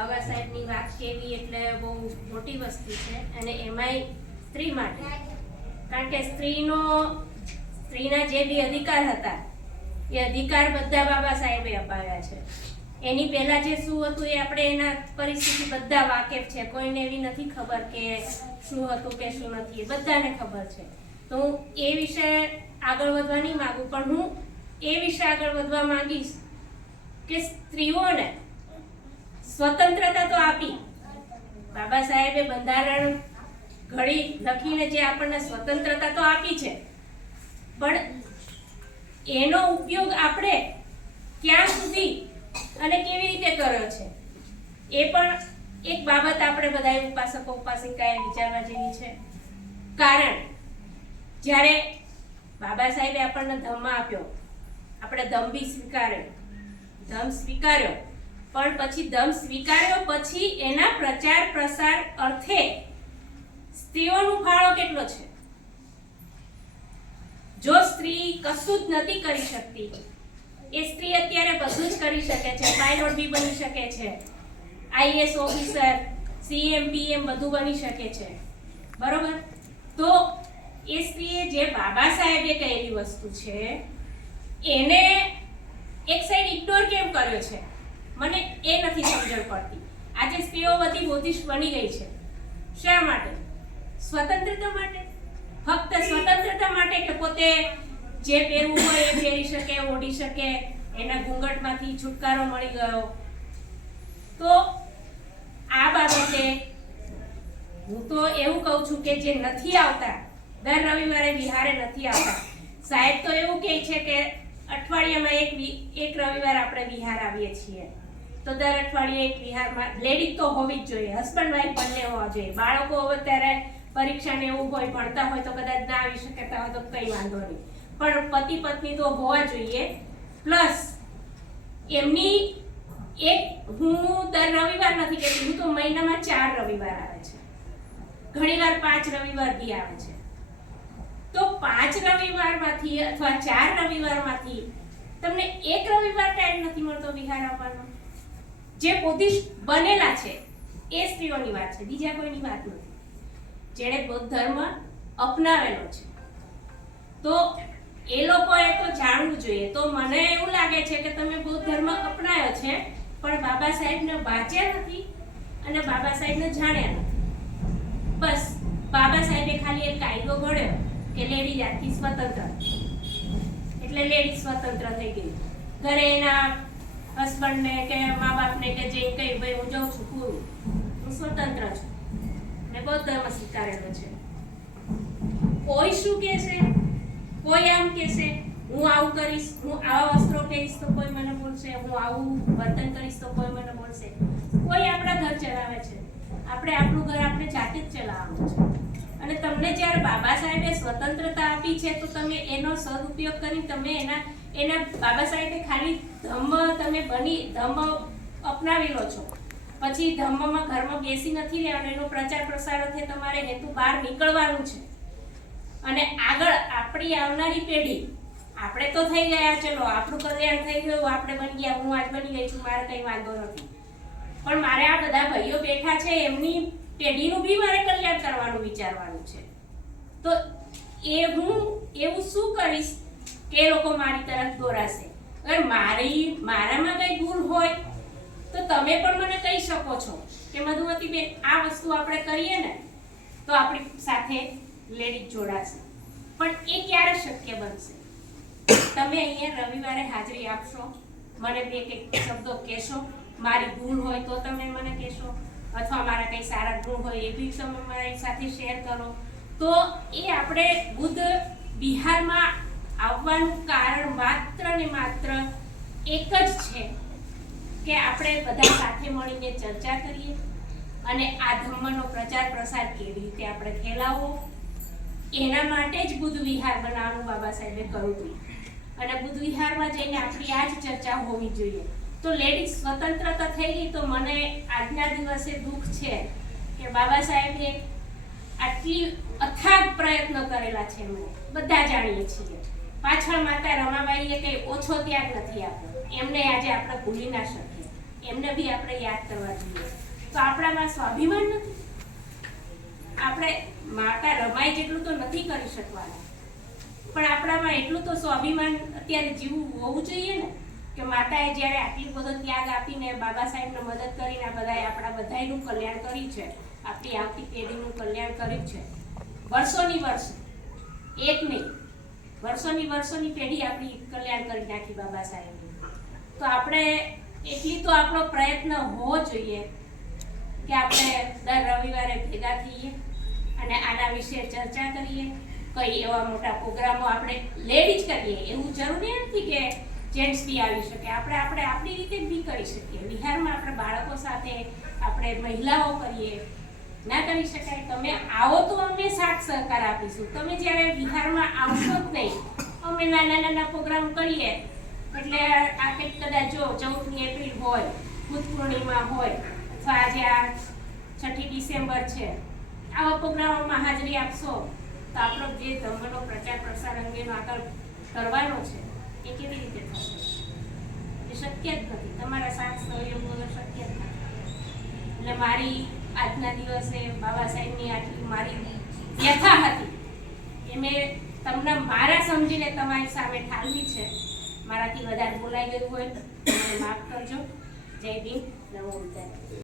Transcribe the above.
બાબા સાહેબની વાત કેવી એટલે બહુ મોટી વસ્તુ છે, અને એમાંય સ્ત્રી માટે, કારણ કે સ્ત્રીના જે બી અધિકાર હતા એ અધિકાર બધા બાબા સાહેબે અપાવ્યા છે. એની પહેલા જે શું હતું એ આપણે એના પરિસ્થિતિ બધા વાકેફ છે, કોઈને એવી નથી ખબર કે શું હતું કે શું નથી, બધાને ખબર છે. તો હું એ વિશે આગળ વધવા નહીં માંગુ, પણ હું એ વિશે આગળ વધવા માંગીશ કે સ્ત્રીઓને સ્વતંત્રતા તો આપી, બાબા સાહેબે બંધારણ ઘડી લખીને જે આપણને સ્વતંત્રતા તો આપી છે, પણ એનો ઉપયોગ આપણે ક્યાં સુધી અને કેવી રીતે કર્યો છે એ પણ એક બાબત આપણે બધા ઉપાસકો ઉપાસિકાએ વિચારવા જેવી છે. કારણ જ્યારે બાબા સાહેબે આપણને ધમ્મ આપ્યો, આપણે ધમ્મ બી સ્વીકાર્યો, ધમ્મ સ્વીકાર્યો, પણ પછી ધમ્મ સ્વીકાર્યો પછી એના પ્રચાર પ્રસાર અર્થે સ્ત્રીઓનો ફાળો કેટલો છે? જો સ્ત્રી કશું જ નથી કરી શકતી, એ સ્ત્રી અત્યારે બધું જ કરી શકે છે, પાયલોટ બી બની શકે છે, આઈએએસ ઓફિસર, સીએમ પીએમ બધું બની શકે છે, બરોબર? તો એ સ્ત્રીએ જે બાબા સાહેબે કહેલી વસ્તુ છે એને એક સાઈડ ઇગ્નોર કેમ કર્યો છે, મને એ નથી સમજણ પડતી. આજે સ્ત્રીઓ બધી બૌદ્ધિસ્ટ બની ગઈ છે, શા માટે? સ્વતંત્રતા માટે, ફક્ત સ્વતંત્રતા માટે કે પોતે જે પહેરવું હોય એ પહેરી શકે, ઓઢી શકે, એના ઘૂંઘટમાંથી છુટકારો મળી ગયો. તો આ બાબતે હું તો એવું કહું છું કે જે નથી આવતા, દર રવિવારે વિહારે નથી આવતા, સાહેબ તો એવું કહે છે કે અઠવાડિયામાં એક રવિવાર આપણે વિહાર આવીએ છીએ, તો દર અઠવાડિયે એક વિહારમાં લેડીઝ તો હોવી જ જોઈએ, હસબન્ડ વાઈફ બંને હોવા જોઈએ. બાળકો અત્યારે પરીક્ષાને એવું હોય, ભણતા હોય તો કદાચ ના આવી શકતા હોય તો કંઈ વાંધો નહીં, પણ પતિ પત્ની તો હોવા જોઈએ. પ્લસ એમની એક, હું દર રવિવાર નથી કહેતી, હું તો મહિનામાં 4 રવિવાર આવે છે, ઘણીવાર 5 રવિવાર બી આવે છે. તો 5 રવિવારમાંથી અથવા 4 રવિવારમાંથી તમને એક રવિવાર ટાઈમ નથી મળતો વિહાર આવવાનો. જે બૌદ્ધિસ્ટ બનેલા છે એ સ્ત્રીઓની વાત છે, બીજા કોઈની વાત નથી. જેણે બૌદ્ધ ધર્મ અપનાવેલો છે તો એ લોકોએ તો જાણવું જોઈએ. તો મને એવું લાગે છે કે તમે બૌદ્ધ ધર્મ અપનાવ્યો છે પણ બાબા સાહેબને વાંચ્યા નથી અને બાબા સાહેબને જાણ્યા નથી. બસ બાબા સાહેબે ખાલી એક કાયદો ઘડ્યો કે લેડીઝ આજથી સ્વતંત્ર, એટલે લેડીઝ સ્વતંત્ર થઈ ગઈ. ઘરે એના હસબન્ડને કે મા બાપને કે જે કઈ ભાઈ હું જાઉં છું, પૂરું, હું સ્વતંત્ર છું ને બૌદ્ધ ધર્મ સ્વીકારેલો છે. કોઈ શું કહેશે, કોઈ આમ કહેશે, હું આવું કરીશ, હું આવા વસ્ત્રો પહેરીશ તો કોઈ મને બોલશે, હું આવું વર્તન કરીશ તો કોઈ મને બોલશે. કોઈ આપણા ઘર ચલાવે છે, આપણે આપણું ઘર આપણે જાતે જ ચલાવવાનું છે. અને તમને જ્યારે બાબા સાહેબે સ્વતંત્રતા આપી છે તો તમે એનો સદુપયોગ કરી, તમે એના બાબા સાહેબે ખાલી ધમ્મ અપનાવી લો છો, પછી ધમ્મમાં ઘરમાં બેસી નથી રહેવાનું, એનો પ્રચાર પ્રસાર અર્થે તમારે હેતુ બહાર નીકળવાનું છે. અને આગળ આપણી આવનારી પેઢી, આપણે તો થઈ ગયા, ચલો આપણું કલ્યાણ થઈ ગયું, આપણે બની ગયા, હું આજ બની ગઈ છું, મારે કંઈ વાંધો નથી, પણ મારે આ બધા ભાઈઓ બેઠા છે એમની પેઢીનું બી મારે કલ્યાણ કરવાનું વિચારવાનું છે. તો એ હું એવું શું કરીશ કે એ લોકો મારી તરફ દોરાશે? અગર મારામાં કંઈ ભૂલ હોય તો તમે પણ મને કહી શકો છો કે મધુમતીબેન આ વસ્તુ આપણે કરીએ ને તો આપણી સાથે લેડીઝ જોડાશે. પણ એ ક્યારે શક્ય બનશે? તમે અહીંયા રવિવારે હાજરી આપશો, મને બે કંઈક શબ્દો કહેશો, મારી ભૂલ હોય તો તમે મને કહેશો, અથવા મારા કંઈ સારા ગુણ હોય એ બી તમે મારી સાથે શેર કરો. તો એ આપણે બુદ્ધ વિહારમાં આવવાનું કારણ માત્ર ને માત્ર એક જ છે કે આપણે બધા સાથે મળીને ચર્ચા કરીએ અને આ ધર્મનો પ્રચાર પ્રસાર કેવી રીતે આપણે ફેલાવવો, એના માટે જ બુદ્ધ વિહાર બનાવવાનું બાબા સાહેબે કર્યું હતું. અને બુદ્ધ વિહારમાં જઈને આપણી આ જ ચર્ચા હોવી જોઈએ. તો લેડીઝ સ્વતંત્રતા થઈ ગઈ. તો મને આજના દિવસે દુઃખ છે કે બાબા સાહેબે આટલી અથાગ પ્રયત્ન કરેલા છે, મને બધા જાણીએ છીએ. પાછળ માતા રમાબાઈએ કંઈ ઓછો ત્યાગ નથી આપ્યો, એમને આજે આપણે ભૂલી ના શકીએ. એમને બી આપણે યાદ કરવા જોઈએ. તો આપણામાં સ્વાભિમાન નથી. આપણે માતા રમાય જેટલું તો નથી કરી શકવાના, પણ આપણામાં એટલું તો સ્વાભિમાન અત્યારે જીવવું હોવું જોઈએ ને, કે માતાએ જ્યારે આટલી બધો ત્યાગ આપીને બાબા સાહેબને મદદ કરીને આ બધાએ આપણા બધાયનું કલ્યાણ કર્યું છે, આપણી આવતી પેઢીનું કલ્યાણ કર્યું છે. વર્ષોની વર્ષ, એક નહીં, વર્ષોની પેઢી આપણી કલ્યાણ કરી નાખી બાબા સાહેબની. તો આપણે એટલી તો આપણો પ્રયત્ન હોવો જોઈએ કે આપણે દર રવિવારે ભેગા થઈએ અને આના વિશે ચર્ચા કરીએ. કઈ એવા મોટા પ્રોગ્રામો આપણે લેડીઝ કરીએ, એવું જરૂરી નથી કે જેન્ટ્સ બી આવી શકે. આપણે આપણી રીતે બી કરી શકીએ. વિહારમાં આપણે બાળકો સાથે, આપણે મહિલાઓ કરીએ. ના કરી શકાય? તમે આવો તો અમે સાથ સહકાર આપીશું. તમે જ્યારે વિહારમાં આવશો જ નહીં, અમે નાના પ્રોગ્રામ કરીએ એટલે આ કંઈક કદાચ જો 14મી એપ્રિલ હોય, બુદ્ધ પૂર્ણિમા હોય, અથવા આજે આ 6ઠી ડિસેમ્બર છે, આવા પ્રોગ્રામોમાં હાજરી આપશો તો આપણો જે ધર્મનો પ્રચાર પ્રસાર અંગેનો આગળ કરવાનો છે એ કેવી રીતે થશે? એ શક્ય જ નથી. તમારા સાથ સહયોગ વગર શક્ય જ નથી. એટલે મારી આજના દિવસે બાબા સાહેબની આટલી મારી વ્યથા હતી એ મેં તમને મારા સમજીને તમારી સામે ઠાલવી છે. મારાથી વધારે બોલાઈ ગયું હોય તો માફ કરજો. જય ભીમ, નમો બુદ્ધાય.